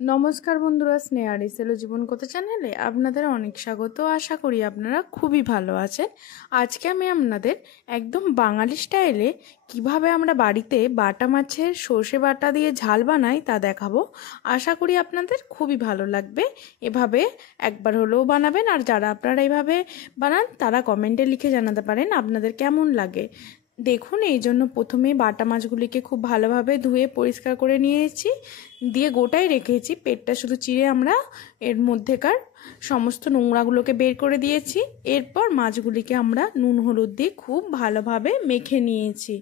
নমস্কার বন্ধুরা, স্নেহা রিসেলো জীবন কথা চ্যানেলে আপনাদের অনেক স্বাগত। আশা করি আপনারা খুবই ভালো আছেন। আজকে আমি আপনাদের একদম বাঙালি স্টাইলে কিভাবে আমরা বাড়িতে বাটা মাছের সর্ষে বাটা দিয়ে ঝাল বানাই তা দেখাবো। আশা করি আপনাদের খুবই ভালো লাগবে। এভাবে একবার হলেও বানাবেন, আর যারা আপনারা এইভাবে বানান তারা কমেন্টে লিখে জানাতে পারেন আপনাদের কেমন লাগে। দেখুন, এই জন্য প্রথমে বাটা মাছগুলিকে খুব ভালোভাবে ধুয়ে পরিষ্কার করে নিয়েছি, দিয়ে গোটাই রেখেছি। পেটটা শুধু চিড়ে আমরা এর মধ্যেকার সমস্ত নোংরাগুলোকে বের করে দিয়েছি। এরপর মাছগুলিকে আমরা নুন হলুদ দিয়ে খুব ভালোভাবে মেখে নিয়েছি।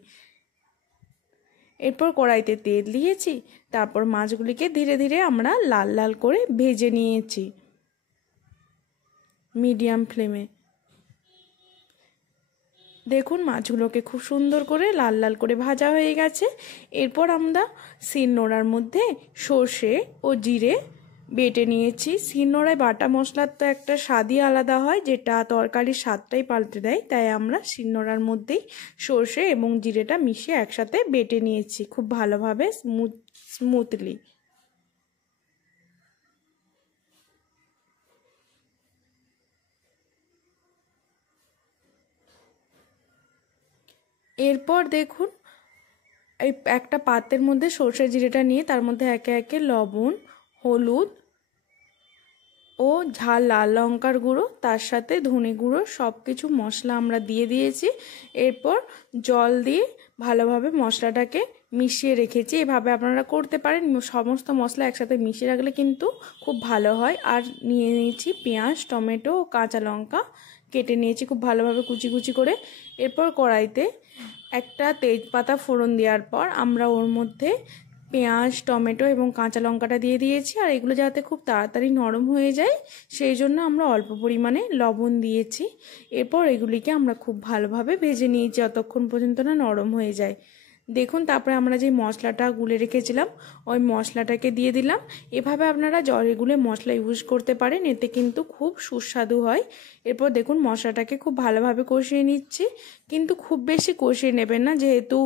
এরপর কড়াইতে তেল দিয়েছি, তারপর মাছগুলিকে ধীরে ধীরে আমরা লাল লাল করে ভেজে নিয়েছি মিডিয়াম ফ্লেমে। দেখুন, মাছগুলোকে খুব সুন্দর করে লাল লাল করে ভাজা হয়ে গেছে। এরপর আমরা শিলনোড়ার মধ্যে সর্ষে ও জিরে বেটে নিয়েছি। শিলনোড়ায় বাটা মশলার তো একটা স্বাদই আলাদা হয়, যেটা তরকারির স্বাদটাই পাল্টে দেয়। তাই আমরা শিলনোড়ার মধ্যেই সর্ষে এবং জিরেটা মিশিয়ে একসাথে বেটে নিয়েছি খুব ভালোভাবে স্মুথলি। এরপর দেখুন, এই একটা পাত্রের মধ্যে সর্ষে জিরেটা নিয়ে তার মধ্যে একে একে লবণ, হলুদ ও ঝাল লাল লঙ্কার গুঁড়ো, তার সাথে ধনে গুঁড়ো সব কিছু মশলা আমরা দিয়ে দিয়েছি। এরপর জল দিয়ে ভালোভাবে মশলাটাকে মিশিয়ে রেখেছি। এভাবে আপনারা করতে পারেন, সমস্ত মশলা একসাথে মিশিয়ে রাখলে কিন্তু খুব ভালো হয়। আর নিয়ে নিয়েছি পেঁয়াজ, টমেটো ও কাঁচা লঙ্কা কেটে নিয়েছি খুব ভালোভাবে কুচি কুচি করে। এরপর কড়াইতে একটা তেজপাতা ফোড়ন দেওয়ার পর আমরা ওর মধ্যে পেঁয়াজ, টমেটো এবং কাঁচা লঙ্কাটা দিয়ে দিয়েছি। আর এগুলো যাতে খুব তাড়াতাড়ি নরম হয়ে যায় সেই জন্য আমরা অল্প পরিমাণে লবণ দিয়েছি। এরপর এগুলিকে আমরা খুব ভালোভাবে ভেজে নিয়েছি যতক্ষণ পর্যন্ত না নরম হয়ে যায়। দেখুন, তারপরে আমরা যে মশলাটা গুলে রেখেছিলাম ওই মশলাটাকে দিয়ে দিলাম। এভাবে আপনারা জলে গুলে মশলা ইউজ করতে পারেন, এতে কিন্তু খুব সুস্বাদু হয়। এরপর দেখুন, মশলাটাকে খুব ভালোভাবে কষিয়ে নিচ্ছি, কিন্তু খুব বেশি কষিয়ে নেবেন না, যেহেতু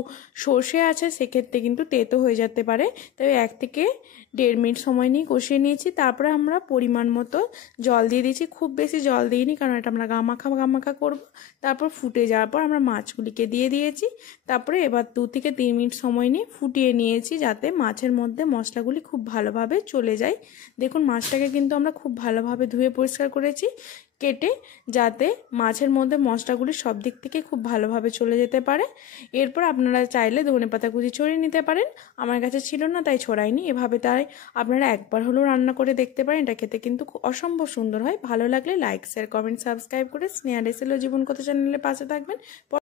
সর্ষে আছে সেক্ষেত্রে কিন্তু তেতো হয়ে যেতে পারে। তাই 1 থেকে 1.5 মিনিট সময় নিয়ে কষিয়ে নিয়েছি। তারপরে আমরা পরিমাণ মতো জল দিয়ে দিয়েছি, খুব বেশি জল দিইনি কারণ এটা আমরা গামাখা করবো। তারপর ফুটে যাওয়ার পর আমরা মাছগুলিকে দিয়ে দিয়েছি। তারপরে এবার 2 থেকে 3 মিনিট সময় নিয়ে ফুটিয়ে নিয়েছি, যাতে মাছের মধ্যে মশলাগুলি খুব ভালোভাবে চলে যায়। দেখুন, মাছটাকে কিন্তু আমরা খুব ভালোভাবে ধুয়ে পরিষ্কার করেছি কেটে, যাতে মাছের মধ্যে মশলাগুলি সব দিক থেকে খুব ভালোভাবে চলে যেতে পারে। এরপর আপনারা চাইলে ধনেপাতা কুচি ছড়িয়ে নিতে পারেন, আমার কাছে ছিল না তাই ছড়াইনি। এভাবে তাই আপনারা একবার হলেও রান্না করে দেখতে পারেন, এটা খেতে কিন্তু অসম্ভব সুন্দর হয়। ভালো লাগলে লাইক, শেয়ার, কমেন্ট, সাবস্ক্রাইব করে স্নেহা রিসেলো জীবন কথা চ্যানেলের পাশে থাকবেন।